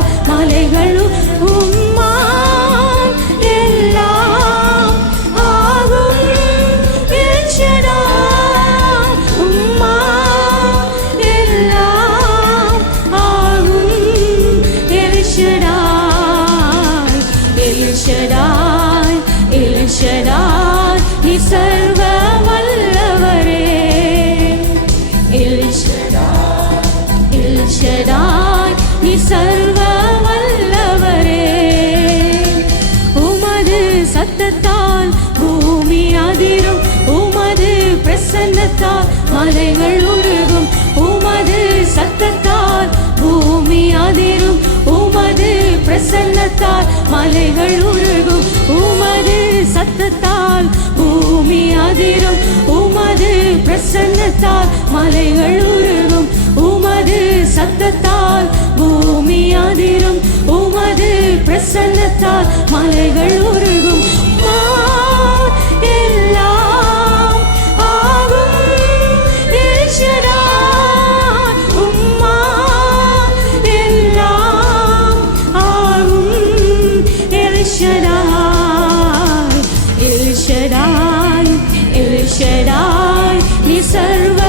சத்தத்தால் மலைகளும் உம்மால் எல்லாம் ஆகும். எல் ஷடாய் உம்மால் எல்லாம் ஆகும். L Shaddai L Shaddai L Shaddai நீ சர்வ வல்லவரே. எல் ஷடாய் எல் ஷடாய் நீ சர்வ வல்லவரே. உமது சத்தத்தால் பூமி அதிரும். உமது பிரசன்னத்தால் மலைகள் உருகும். உமது சத்தத்தால் பூமி அதிரும். உமது பிரசன்னத்தால் மலைகள் உருகும். உமது சத்தத்தால் பூமி அதிரும். உமது பிரசன்னத்தால் மலைகள் உருகும். உமது சத்தத்தால் பூமி அதிரும். உமது பிரசன்னத்தால் மலைகள் உருகும். எல்லாம் ஆகும். எல் ஷடாய் உம்மால் எல்லாம் ஆகும். L Shaddai L Shaddai L Shaddai நீ சர்வ